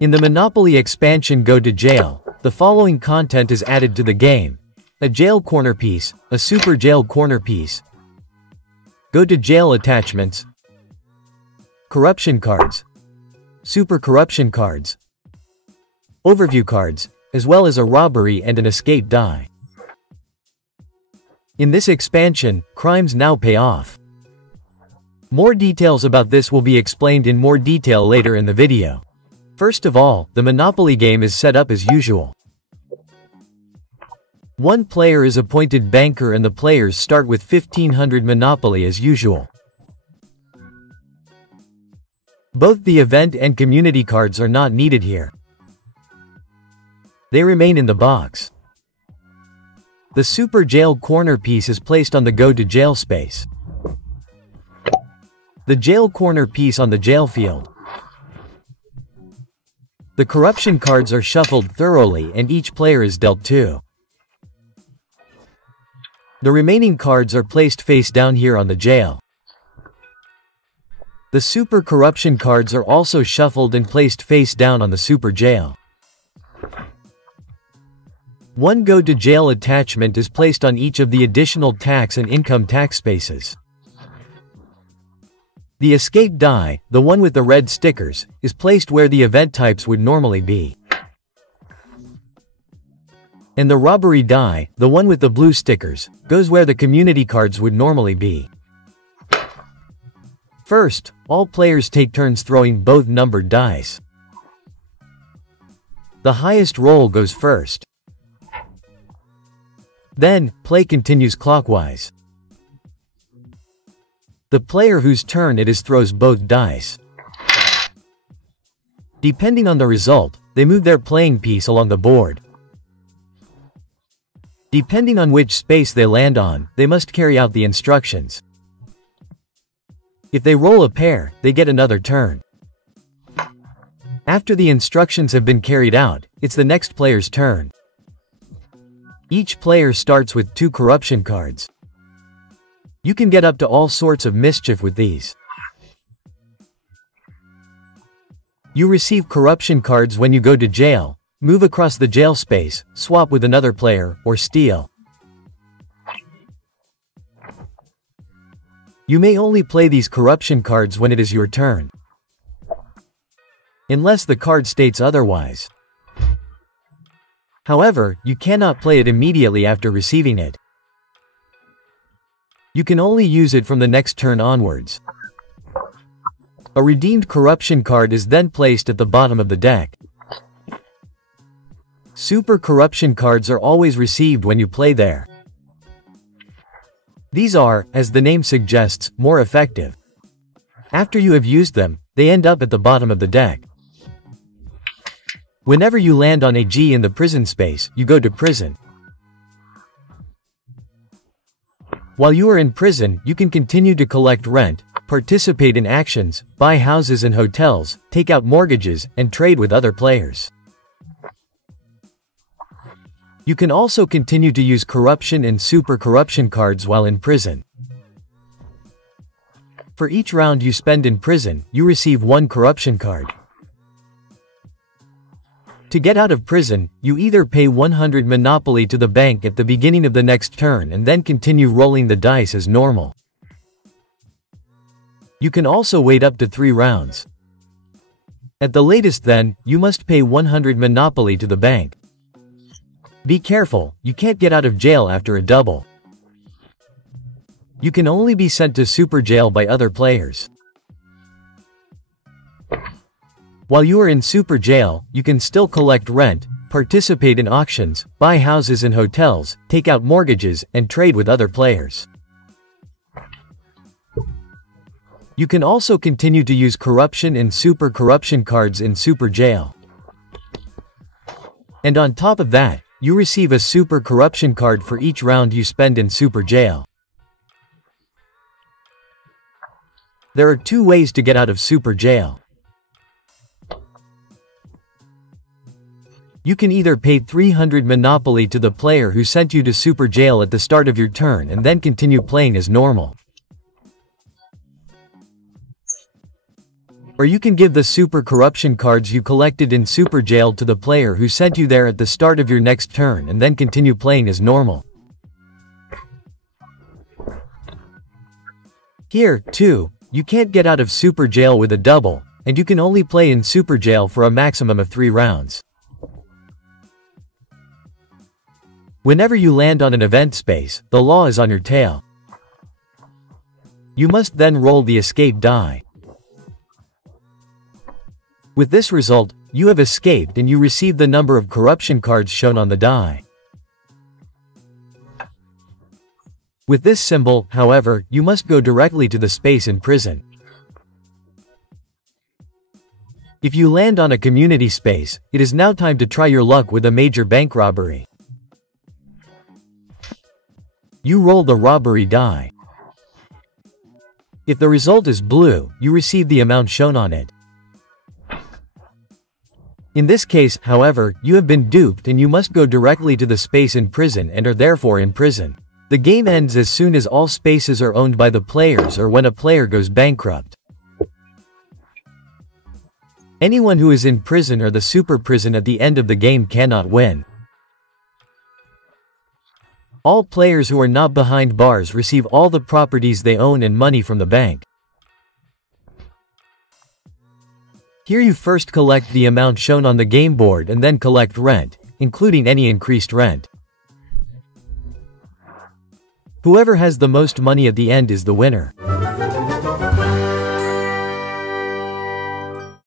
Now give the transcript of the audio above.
In the Monopoly expansion Go to Jail, the following content is added to the game: a jail corner piece, a super jail corner piece, Go to Jail attachments, corruption cards, super corruption cards, overview cards, as well as a robbery and an escape die. In this expansion, crimes now pay off. More details about this will be explained in more detail later in the video. First of all, the Monopoly game is set up as usual. One player is appointed banker and the players start with 1500 Monopoly as usual. Both the event and community cards are not needed here. They remain in the box. The Super Jail corner piece is placed on the Go to Jail space. The Jail corner piece on the jail field. The corruption cards are shuffled thoroughly and each player is dealt 2. The remaining cards are placed face down here on the jail. The super corruption cards are also shuffled and placed face down on the super jail. One Go to Jail attachment is placed on each of the additional tax and income tax spaces. The escape die, the one with the red stickers, is placed where the event types would normally be. And the robbery die, the one with the blue stickers, goes where the community cards would normally be. First, all players take turns throwing both numbered dice. The highest roll goes first. Then, play continues clockwise. The player whose turn it is throws both dice. Depending on the result, they move their playing piece along the board. Depending on which space they land on, they must carry out the instructions. If they roll a pair, they get another turn. After the instructions have been carried out, it's the next player's turn. Each player starts with 2 corruption cards. You can get up to all sorts of mischief with these. You receive corruption cards when you go to jail, move across the jail space, swap with another player, or steal. You may only play these corruption cards when it is your turn, unless the card states otherwise. However, you cannot play it immediately after receiving it. You can only use it from the next turn onwards. A redeemed corruption card is then placed at the bottom of the deck. Super corruption cards are always received when you play there. These are, as the name suggests, more effective. After you have used them, they end up at the bottom of the deck. Whenever you land on a G in the prison space, you go to prison. While you are in prison, you can continue to collect rent, participate in actions, buy houses and hotels, take out mortgages, and trade with other players. You can also continue to use corruption and super corruption cards while in prison. For each round you spend in prison, you receive 1 corruption card. To get out of prison, you either pay 100 Monopoly to the bank at the beginning of the next turn and then continue rolling the dice as normal. You can also wait up to 3 rounds. At the latest then, you must pay 100 Monopoly to the bank. Be careful, you can't get out of jail after a double. You can only be sent to super jail by other players. While you are in super jail, you can still collect rent, participate in auctions, buy houses and hotels, take out mortgages, and trade with other players. You can also continue to use corruption and super corruption cards in super jail. And on top of that, you receive a super corruption card for each round you spend in super jail. There are 2 ways to get out of super jail. You can either pay 300 Monopoly to the player who sent you to super jail at the start of your turn and then continue playing as normal. Or you can give the super corruption cards you collected in super jail to the player who sent you there at the start of your next turn and then continue playing as normal. Here, too, you can't get out of super jail with a double, and you can only play in super jail for a maximum of 3 rounds. Whenever you land on an event space, the law is on your tail. You must then roll the escape die. With this result, you have escaped and you receive the number of corruption cards shown on the die. With this symbol, however, you must go directly to the space in prison. If you land on a community space, it is now time to try your luck with a major bank robbery. You roll the robbery die. If the result is blue, you receive the amount shown on it. In this case, however, you have been duped and you must go directly to the space in prison and are therefore in prison. The game ends as soon as all spaces are owned by the players or when a player goes bankrupt. Anyone who is in prison or the super prison at the end of the game cannot win. All players who are not behind bars receive all the properties they own and money from the bank. Here you first collect the amount shown on the game board and then collect rent, including any increased rent. Whoever has the most money at the end is the winner.